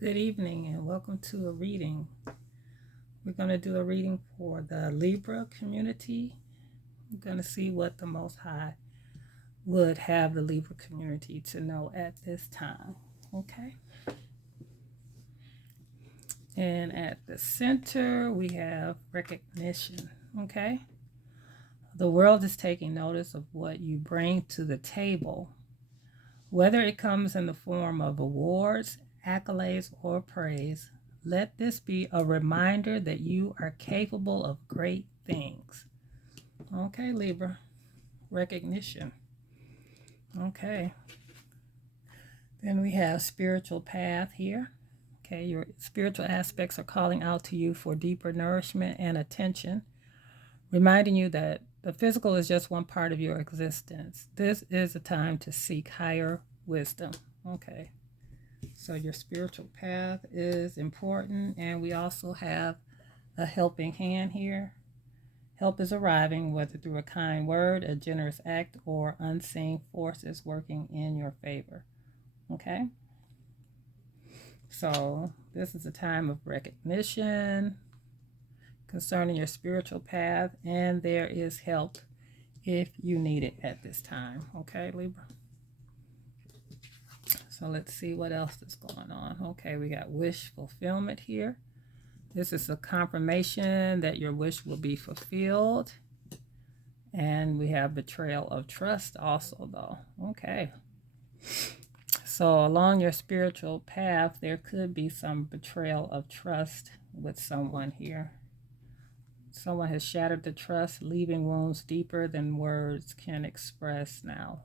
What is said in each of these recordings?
Good evening and welcome to a reading. We're going to do a reading for the Libra community. We're going to see what the Most High would have the Libra community to know at this time. Okay. And at the center, we have recognition. Okay. The world is taking notice of what you bring to the table, whether it comes in the form of awards, accolades, or praise. Let this be a reminder that you are capable of great things. Okay, Libra, recognition. Okay, then we have spiritual path here. Okay, your spiritual aspects are calling out to you for deeper nourishment and attention, reminding you that the physical is just one part of your existence. This is a time to seek higher wisdom. Okay. So your spiritual path is important, and we also have a helping hand here. Help is arriving, whether through a kind word, a generous act, or unseen forces working in your favor. Okay? So this is a time of recognition concerning your spiritual path, and there is help if you need it at this time. Okay, Libra? So let's see what else is going on. Okay, we got wish fulfillment here. This is a confirmation that your wish will be fulfilled. And we have betrayal of trust also, though. Okay. So along your spiritual path, there could be some betrayal of trust with someone here. Someone has shattered the trust, leaving wounds deeper than words can express now.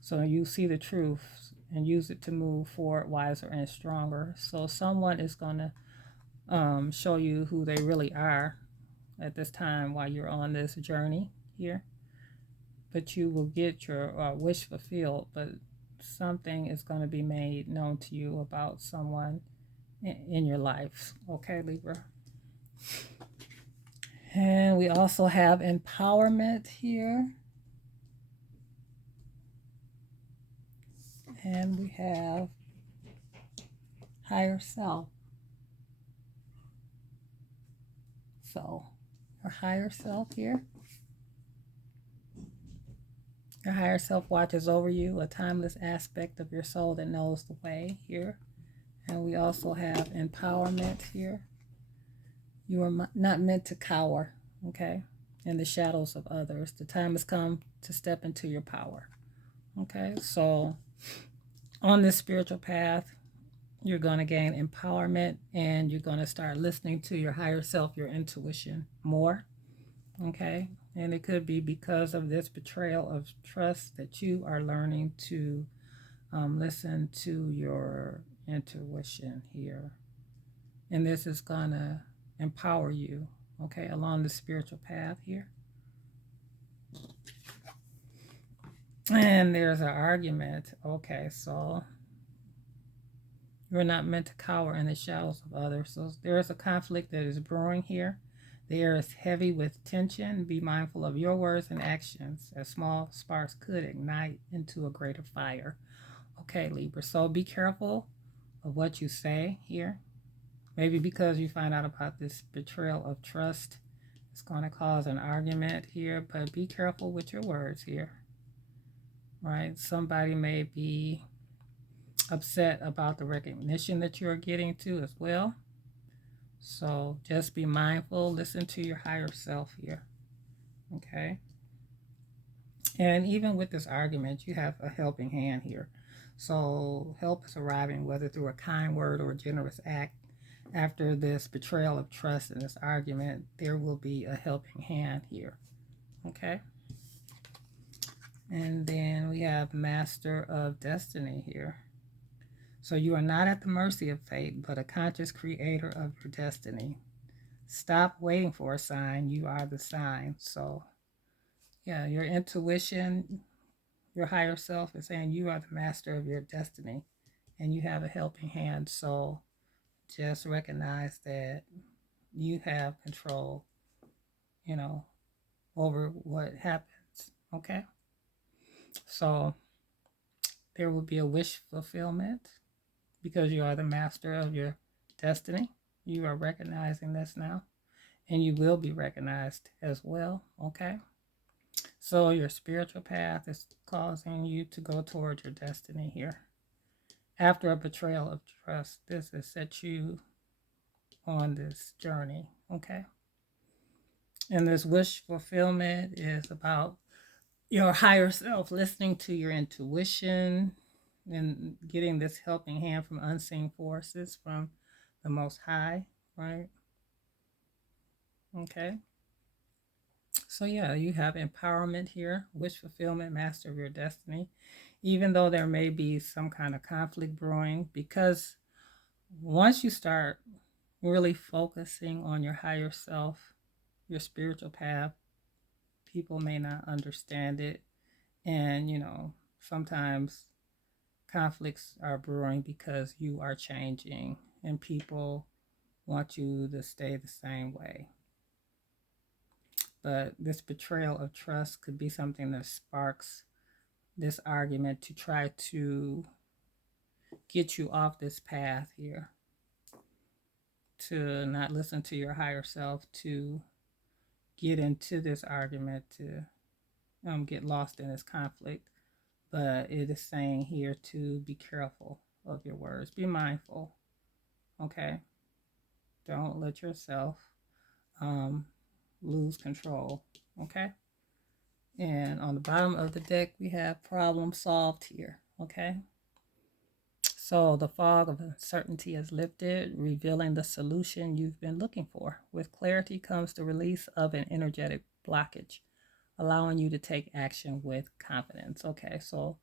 So you see the truth and use it to move forward wiser and stronger. So someone is going to show you who they really are at this time while you're on this journey here. But you will get your wish fulfilled, but something is going to be made known to you about someone in your life. Okay, Libra. And we also have empowerment here. And we have higher self. So, your higher self here. Your higher self watches over you, a timeless aspect of your soul that knows the way here. And we also have empowerment here. You are not meant to cower, okay, in the shadows of others. The time has come to step into your power. Okay, so on this spiritual path, you're going to gain empowerment and you're going to start listening to your higher self, your intuition more. Okay, and it could be because of this betrayal of trust that you are learning to listen to your intuition here. And this is going to empower you, okay, along the spiritual path here. And there's an argument. Okay, so you're not meant to cower in the shadows of others. So there is a conflict that is brewing here. The air is heavy with tension. Be mindful of your words and actions, as small sparks could ignite into a greater fire. Okay, Libra. So be careful of what you say here. Maybe because you find out about this betrayal of trust, it's going to cause an argument here, but be careful with your words here. Right? Somebody may be upset about the recognition that you're getting to as well. So just be mindful, listen to your higher self here. Okay. And even with this argument, you have a helping hand here. So help is arriving, whether through a kind word or a generous act. After this betrayal of trust in this argument, there will be a helping hand here. Okay. And then we have Master of Destiny here. So you are not at the mercy of fate, but a conscious creator of your destiny. Stop waiting for a sign. You are the sign. So, yeah, your intuition, your higher self is saying you are the master of your destiny and you have a helping hand. So just recognize that you have control, over what happens. Okay. So there will be a wish fulfillment. because you are the master of your destiny. You are recognizing this now, and you will be recognized as well. Okay. So your spiritual path is causing you to go towards your destiny here. After a betrayal of trust, this has set you on this journey. Okay. And this wish fulfillment is about your higher self, listening to your intuition and getting this helping hand from unseen forces from the Most High, right? Okay. So, yeah, you have empowerment here, wish fulfillment, master of your destiny, even though there may be some kind of conflict brewing, because once you start really focusing on your higher self, your spiritual path, people may not understand it. And, sometimes conflicts are brewing because you are changing and people want you to stay the same way. But this betrayal of trust could be something that sparks this argument to try to get you off this path here, to not listen to your higher self, to get into this argument, to get lost in this conflict. But it is saying here to be careful of your words, be mindful. Okay. Don't let yourself lose control. Okay. And on the bottom of the deck, we have problem solved here. Okay. So the fog of uncertainty is lifted, revealing the solution you've been looking for. With clarity comes the release of an energetic blockage, allowing you to take action with confidence. Okay. So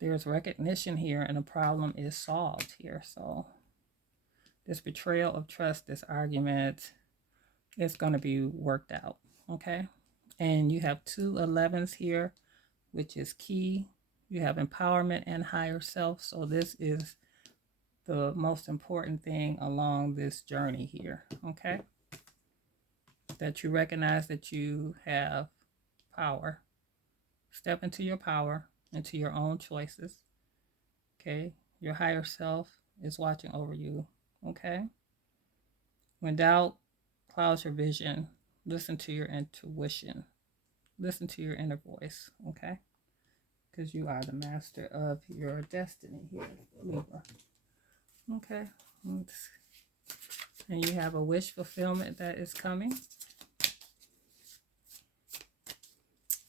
there's recognition here and a problem is solved here. So this betrayal of trust, this argument, is going to be worked out. Okay. And you have 2 11s here, which is key. You have empowerment and higher self. So this is the most important thing along this journey here. Okay. That you recognize that you have power. Step into your power, into your own choices. Okay. Your higher self is watching over you. Okay. When doubt clouds your vision, listen to your intuition. Listen to your inner voice. Okay. Because you are the master of your destiny here, Libra. Okay. And you have a wish fulfillment that is coming.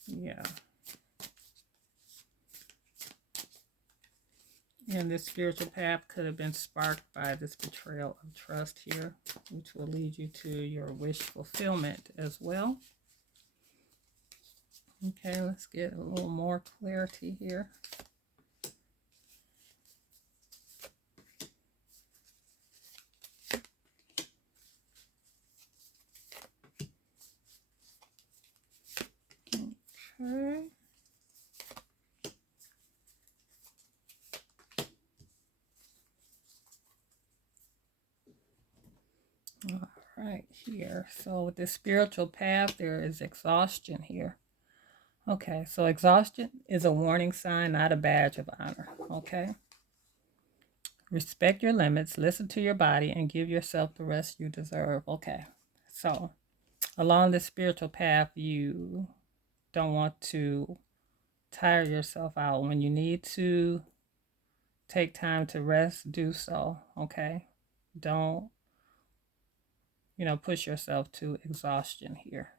Yeah. And this spiritual path could have been sparked by this betrayal of trust here, which will lead you to your wish fulfillment as well. Okay, let's get a little more clarity here. Okay. All right, here. So with this spiritual path, there is exhaustion here. Okay, so exhaustion is a warning sign, not a badge of honor. Okay. Respect your limits, listen to your body, and give yourself the rest you deserve. Okay. So along this spiritual path, you don't want to tire yourself out. When you need to take time to rest, do so. Okay. Don't, push yourself to exhaustion here.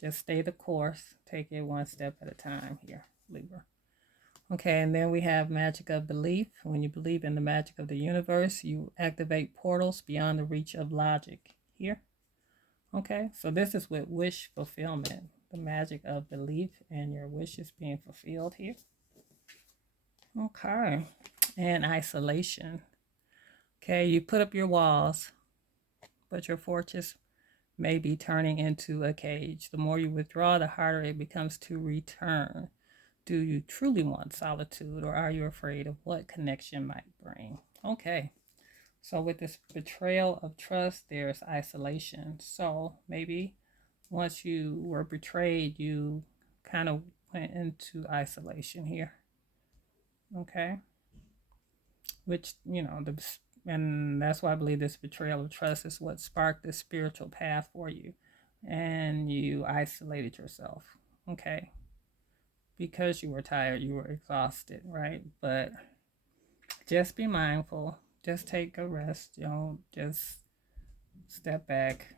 Just stay the course. Take it one step at a time here, Libra. Okay, and then we have magic of belief. When you believe in the magic of the universe, you activate portals beyond the reach of logic here. Okay, so this is with wish fulfillment, the magic of belief and your wishes being fulfilled here. Okay, and isolation. Okay, you put up your walls, but your fortress may be turning into a cage. The more you withdraw, the harder it becomes to return. Do you truly want solitude, or are you afraid of what connection might bring? Okay, so with this betrayal of trust, there's isolation. So maybe once you were betrayed, you kind of went into isolation here. Okay. which, and that's why I believe this betrayal of trust is what sparked this spiritual path for you. And you isolated yourself, okay? Because you were tired, you were exhausted, right? But just be mindful. Just take a rest. Just step back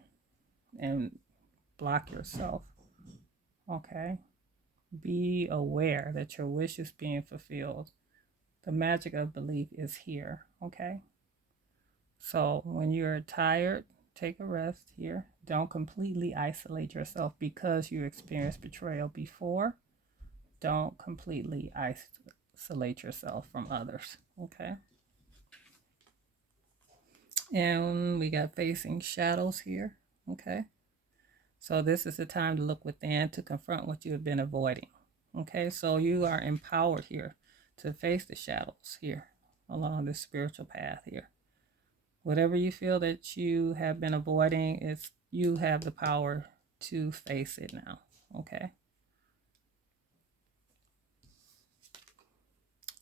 and block yourself, okay? Be aware that your wish is being fulfilled. The magic of belief is here, okay? So when you're tired, take a rest here. Don't completely isolate yourself because you experienced betrayal before. Don't completely isolate yourself from others, okay? And we got facing shadows here, okay? So this is the time to look within to confront what you have been avoiding, okay? So you are empowered here to face the shadows here along this spiritual path here. Whatever you feel that you have been avoiding, you have the power to face it now, okay?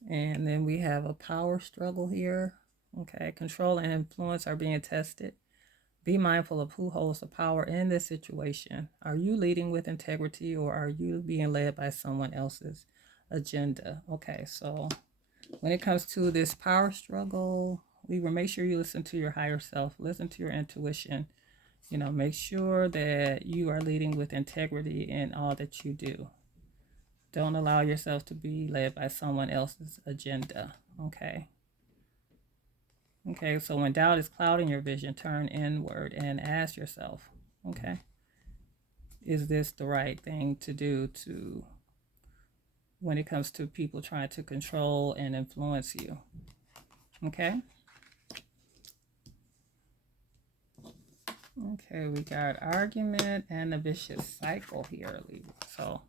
And then we have a power struggle here, okay? Control and influence are being tested. Be mindful of who holds the power in this situation. Are you leading with integrity or are you being led by someone else's agenda? Okay, so when it comes to this power struggle, we will make sure you listen to your higher self, listen to your intuition. Make sure that you are leading with integrity in all that you do. Don't allow yourself to be led by someone else's agenda, okay? Okay, so when doubt is clouding your vision, turn inward and ask yourself, okay, is this the right thing to do when it comes to people trying to control and influence you? Okay? Okay, we got argument and a vicious cycle here, Libra. So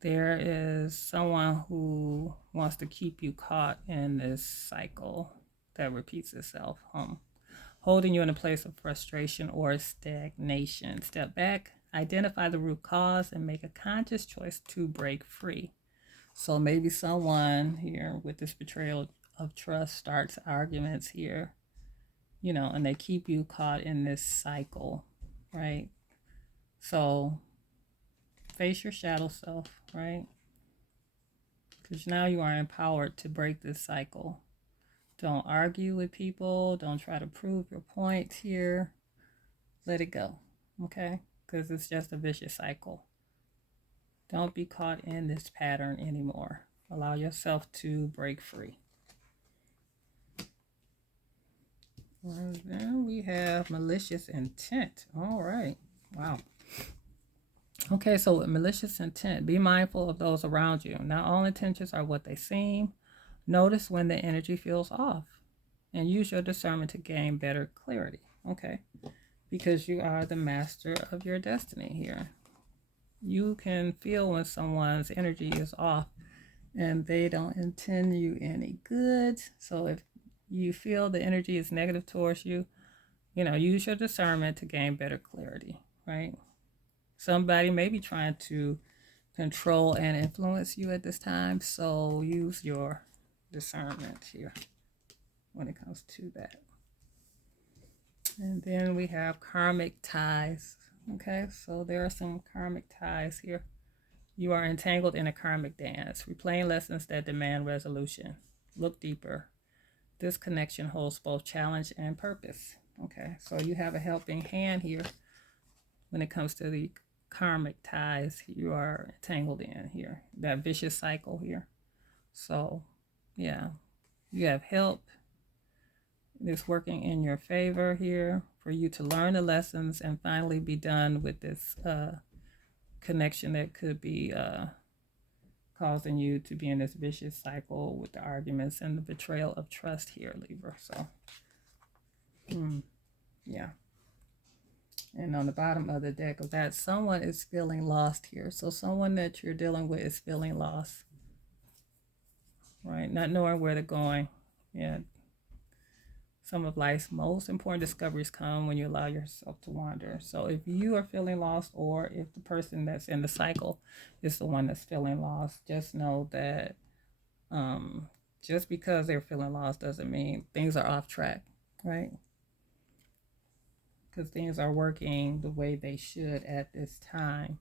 there is someone who wants to keep you caught in this cycle that repeats itself, holding you in a place of frustration or stagnation. Step back, identify the root cause, and make a conscious choice to break free. So maybe someone here with this betrayal of trust starts arguments here, and they keep you caught in this cycle, right? So face your shadow self, right? Because now you are empowered to break this cycle. Don't argue with people. Don't try to prove your point here. Let it go, okay? Because it's just a vicious cycle. Don't be caught in this pattern anymore. Allow yourself to break free. And then we have malicious intent. All right. Wow. Okay, so with malicious intent, be mindful of those around you. Not all intentions are what they seem. Notice when the energy feels off and use your discernment to gain better clarity, okay? Because you are the master of your destiny here. You can feel when someone's energy is off and they don't intend you any good. So if you feel the energy is negative towards you, use your discernment to gain better clarity, right? Somebody may be trying to control and influence you at this time, so use your discernment here when it comes to that. And then we have karmic ties. Okay, so there are some karmic ties here. You are entangled in a karmic dance, replaying lessons that demand resolution. Look deeper. This connection holds both challenge and purpose. Okay, so you have a helping hand here when it comes to the karmic ties you are entangled in here, that vicious cycle here. So, yeah, you have help. It's working in your favor here for you to learn the lessons and finally be done with this connection that could be causing you to be in this vicious cycle with the arguments and the betrayal of trust here, Libra. So, yeah. And on the bottom of the deck of that, someone is feeling lost here. So someone that you're dealing with is feeling lost, right? Not knowing where they're going. Yeah. Some of life's most important discoveries come when you allow yourself to wander. So if you are feeling lost, or if the person that's in the cycle is the one that's feeling lost, just know that Just because they're feeling lost doesn't mean things are off track, right? Because things are working the way they should at this time,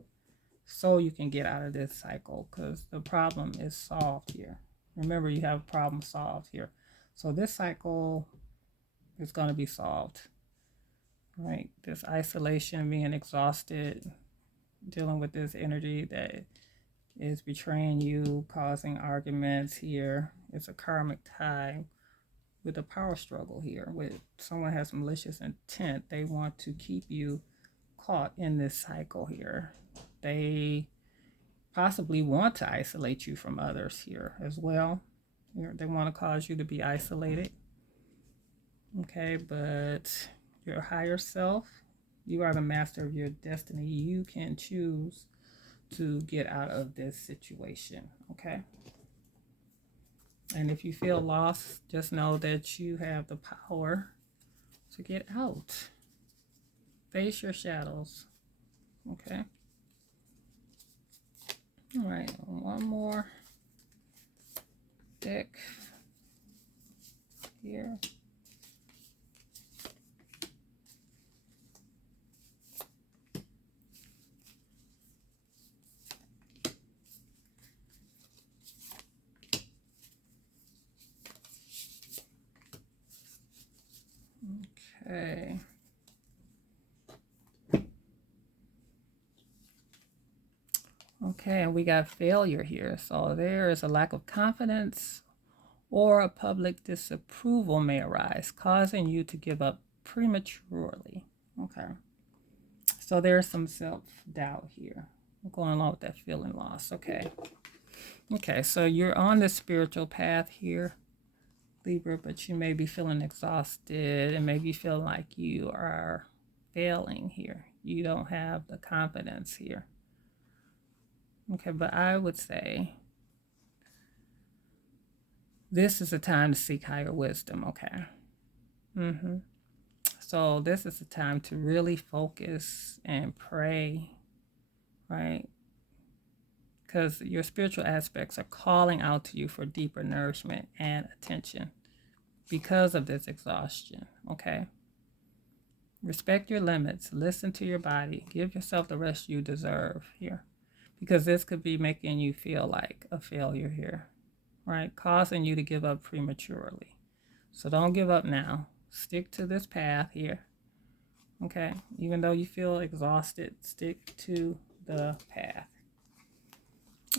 so you can get out of this cycle, because the problem is solved here. Remember, you have a problem solved here. So this cycle is going to be solved, right? This isolation, being exhausted, dealing with this energy that is betraying you, causing arguments here. It's a karmic tie with a power struggle here. With someone has malicious intent, they want to keep you caught in this cycle here. They possibly want to isolate you from others here as well. They want to cause you to be isolated. Okay, but your higher self, you are the master of your destiny. You can choose to get out of this situation. Okay. And if you feel lost, just know that you have the power to get out. Face your shadows. Okay. All right. One more deck here. Okay. Okay, and we got failure here. So there is a lack of confidence or a public disapproval may arise, causing you to give up prematurely. Okay. So there's some self-doubt here. I'm going along with that feeling loss. Okay. Okay, so you're on the spiritual path here, Libra, but you may be feeling exhausted and maybe feel like you are failing here. You don't have the confidence here. Okay, but I would say this is a time to seek higher wisdom, okay? So this is a time to really focus and pray, right? Because your spiritual aspects are calling out to you for deeper nourishment and attention because of this exhaustion, okay? Respect your limits. Listen to your body. Give yourself the rest you deserve here, because this could be making you feel like a failure here, right? Causing you to give up prematurely. So don't give up now. Stick to this path here, okay? Even though you feel exhausted, stick to the path.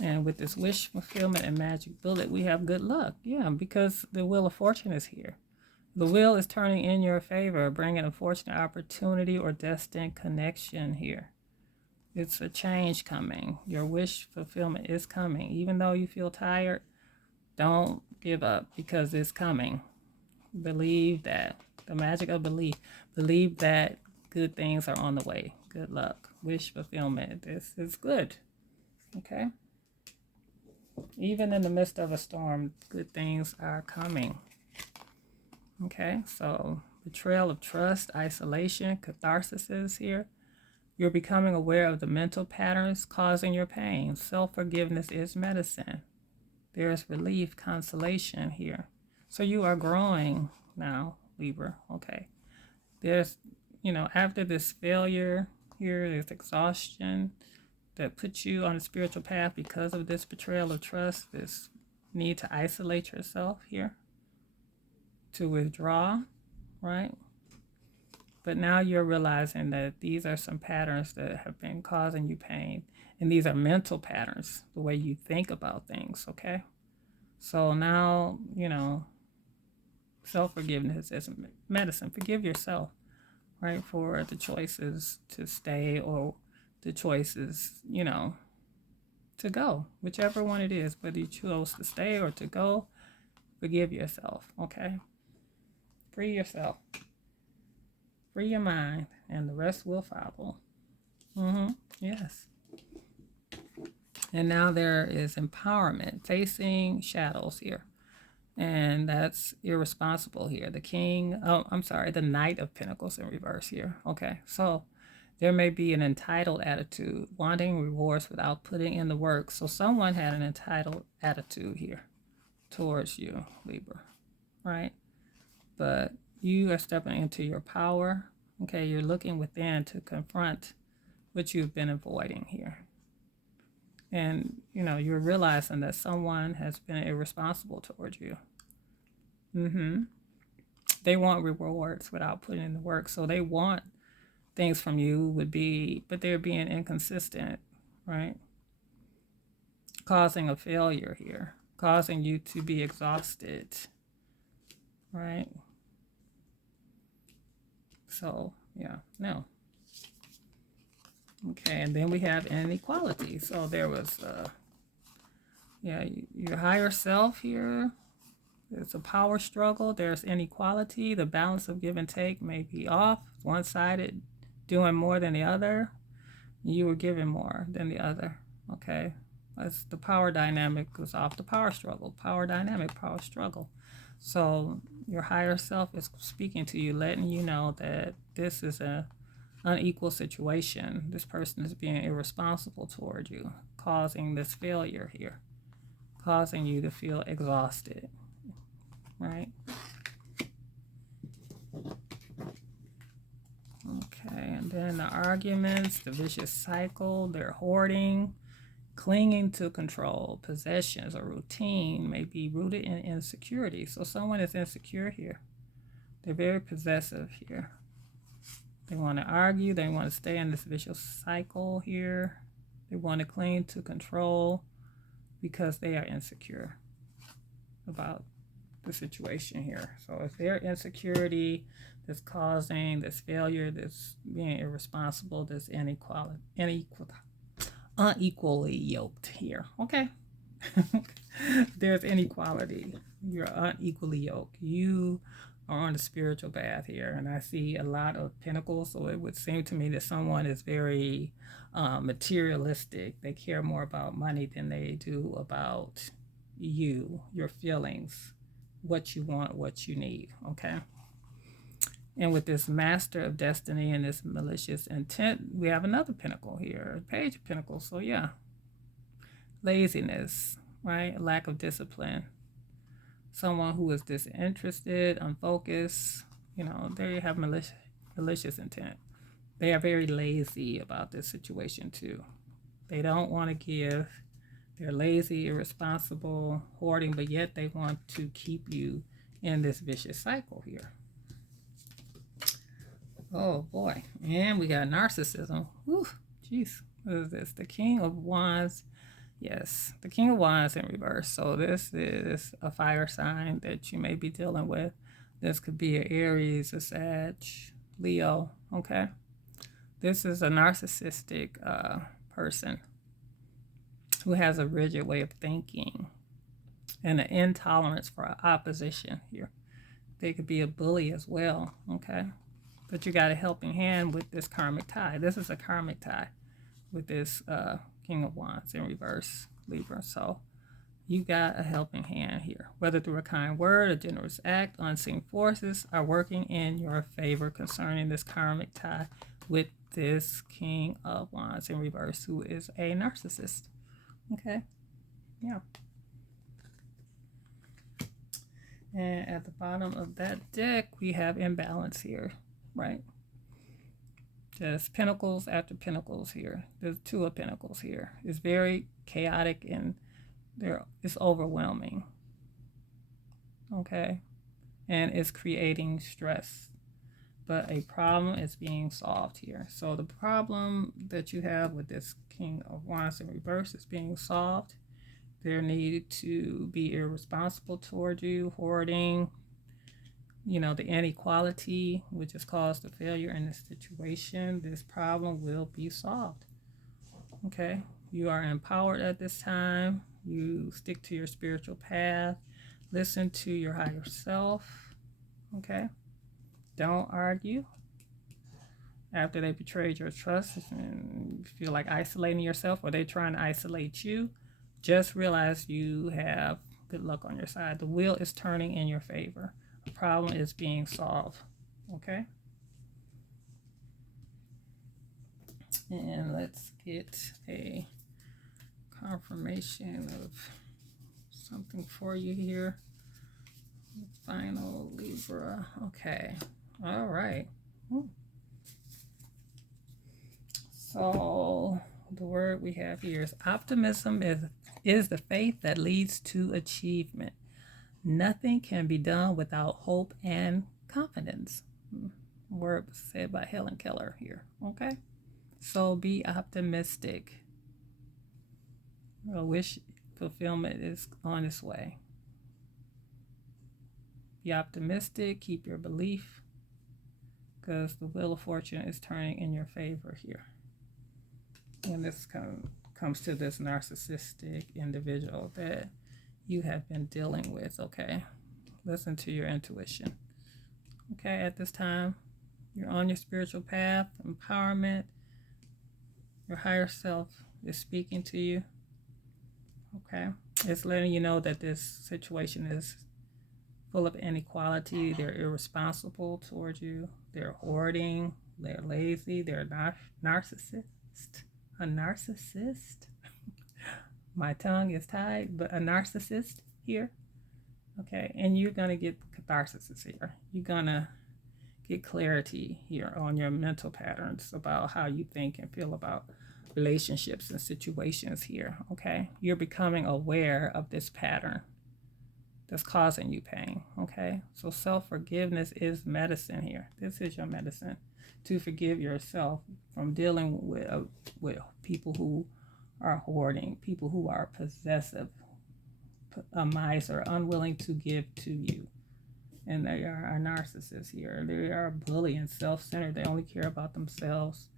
And with this wish fulfillment and magic bullet, we have good luck. Yeah, because the wheel of fortune is here. The wheel is turning in your favor, bringing a fortunate opportunity or destined connection here. It's a change coming. Your wish fulfillment is coming. Even though you feel tired, don't give up, because it's coming. Believe that. The magic of belief. Believe that good things are on the way. Good luck. Wish fulfillment. This is good. Okay? Even in the midst of a storm, good things are coming. Okay? So, betrayal of trust, isolation, catharsis is here. You're becoming aware of the mental patterns causing your pain. Self-forgiveness is medicine. There's relief, consolation here. So you are growing now, Libra. Okay. There's, after this failure here, there's exhaustion that puts you on a spiritual path because of this betrayal of trust, this need to isolate yourself here, to withdraw, right? But now you're realizing that these are some patterns that have been causing you pain. And these are mental patterns, the way you think about things, okay? So now, self-forgiveness is medicine. Forgive yourself, right, for the choices to stay or the choices, to go. Whichever one it is, whether you chose to stay or to go, forgive yourself, okay? Free yourself. Free your mind, and the rest will follow. Yes. And now there is empowerment, facing shadows here. And that's irresponsible here. The Knight of Pentacles in reverse here. Okay, so there may be an entitled attitude, wanting rewards without putting in the work. So someone had an entitled attitude here towards you, Libra, right? But you are stepping into your power. Okay, you're looking within to confront what you've been avoiding here. And, you're realizing that someone has been irresponsible towards you. They want rewards without putting in the work. So they want things from you but they're being inconsistent, right? Causing a failure here, causing you to be exhausted, right? So, yeah, no. Okay, and then we have inequality. So there was, your higher self here. There's a power struggle. There's inequality. The balance of give and take may be off. One-sided, doing more than the other. You were giving more than the other. Okay, that's the power dynamic was off. The power struggle. Power dynamic. Power struggle. So your higher self is speaking to you, letting you know that this is a unequal situation. This person is being irresponsible toward you, causing this failure here, causing you to feel exhausted, right? Okay, and then the arguments, the vicious cycle, they're hoarding, clinging to control, possessions, or routine may be rooted in insecurity. So someone is insecure here. They're very possessive here. They want to argue. They want to stay in this vicious cycle here. They want to cling to control because they are insecure about the situation here. So if their insecurity that's causing this failure, this being irresponsible, this unequally yoked here. Okay. There's inequality. You're unequally yoked. You are on the spiritual path here, and I see a lot of pentacles. So it would seem to me that someone is very materialistic. They care more about money than they do about you, your feelings, what you want, what you need. Okay. And with this master of destiny and this malicious intent, we have another pentacle here, page of pentacles. So yeah, laziness, right? Lack of discipline. Someone who is disinterested, unfocused, they have malicious intent. They are very lazy about this situation too. They don't want to give. They're lazy, irresponsible, hoarding, but yet they want to keep you in this vicious cycle here. Oh boy. And we got narcissism. Whew, jeez. What is this? The King of Wands. Yes, the King of Wands in reverse. So this is a fire sign that you may be dealing with. This could be an Aries, a Sag, Leo. Okay. This is a narcissistic person who has a rigid way of thinking and an intolerance for opposition here. They could be a bully as well. Okay. But you got a helping hand with this karmic tie. This is a karmic tie with this King of Wands in reverse, Libra. So you got a helping hand here. Whether through a kind word, a generous act, unseen forces are working in your favor concerning this karmic tie with this King of Wands in reverse, who is a narcissist. Okay. Yeah. And at the bottom of that deck, we have imbalance here, right? Just pentacles after pentacles here. There's two of pentacles here. It's very chaotic and it's overwhelming. Okay. And it's creating stress. But a problem is being solved here. So the problem that you have with this King of Wands in reverse is being solved. They're needed to be irresponsible toward you, hoarding, the inequality, which has caused the failure in this situation. This problem will be solved. Okay. You are empowered at this time. You stick to your spiritual path. Listen to your higher self. Okay. Don't argue after they betrayed your trust and you feel like isolating yourself or they're trying to isolate you. Just realize you have good luck on your side. The wheel is turning in your favor. The problem is being solved. Okay? And let's get a confirmation of something for you here. Final Libra. Okay. All right. So the word we have here is optimism is the faith that leads to achievement. Nothing can be done without hope and confidence. Word said by Helen Keller here. Okay. So be optimistic. Wish fulfillment is on its way. Be optimistic. Keep your belief, because the wheel of fortune is turning in your favor here. And this comes to this narcissistic individual that you have been dealing with. Okay. Listen to your intuition. Okay. At this time, you're on your spiritual path, empowerment. Your higher self is speaking to you. Okay. It's letting you know that this situation is full of inequality. They're irresponsible towards you. They're hoarding. They're lazy. They're narcissist. A narcissist. My tongue is tied, but a narcissist here. Okay. And you're going to get catharsis here. You're going to get clarity here on your mental patterns about how you think and feel about relationships and situations here. Okay. You're becoming aware of this pattern that's causing you pain. Okay. So self-forgiveness is medicine here. This is your medicine to forgive yourself from dealing with people who are hoarding, people who are possessive, a miser, unwilling to give to you. And they are a narcissist here. They are bully and self-centered. They only care about themselves.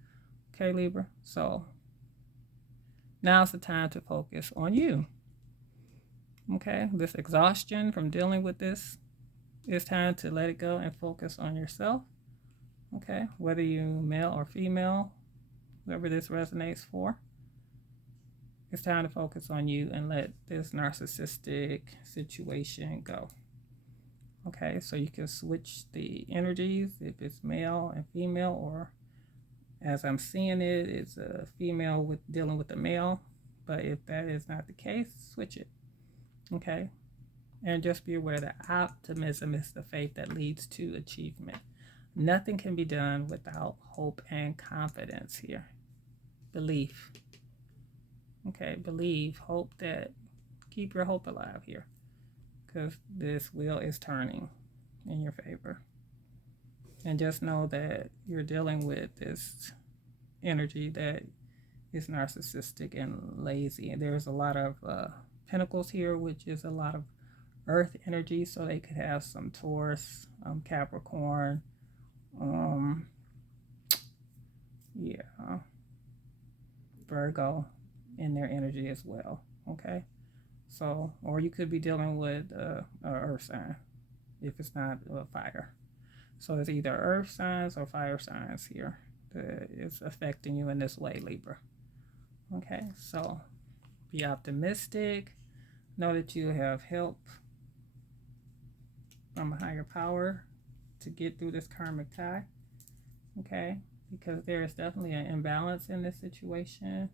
Okay, Libra? So now's the time to focus on you. Okay? This exhaustion from dealing with this, it's time to let it go and focus on yourself. Okay? Whether you're male or female, whoever this resonates for, it's time to focus on you and let this narcissistic situation go. Okay, so you can switch the energies if it's male and female, or as I'm seeing it, it's a female with dealing with a male. But if that is not the case, switch it. Okay, and just be aware that optimism is the faith that leads to achievement. Nothing can be done without hope and confidence here. Belief. Okay, believe, hope that, keep your hope alive here, because this wheel is turning in your favor. And just know that you're dealing with this energy that is narcissistic and lazy. And there's a lot of pentacles here, which is a lot of earth energy. So they could have some Taurus, Capricorn, Virgo in their energy as well. Okay. So, or you could be dealing with an earth sign if it's not fire. So it's either earth signs or fire signs here that is affecting you in this way, Libra. Okay, so be optimistic. Know that you have help from a higher power to get through this karmic tie. Okay, because there is definitely an imbalance in this situation.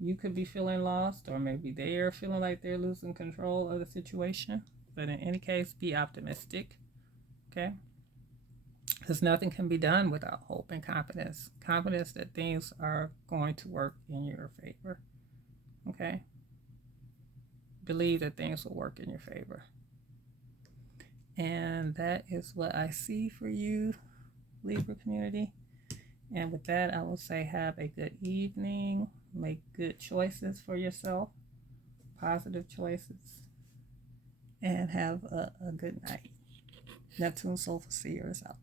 You could be feeling lost, or maybe they're feeling like they're losing control of the situation. But in any case, be optimistic. Okay? Because nothing can be done without hope and confidence. Confidence that things are going to work in your favor. Okay? Believe that things will work in your favor. And that is what I see for you, Libra community. And with that, I will say have a good evening. Make good choices for yourself. Positive choices. And have a good night. Neptune Soulful Seer is out.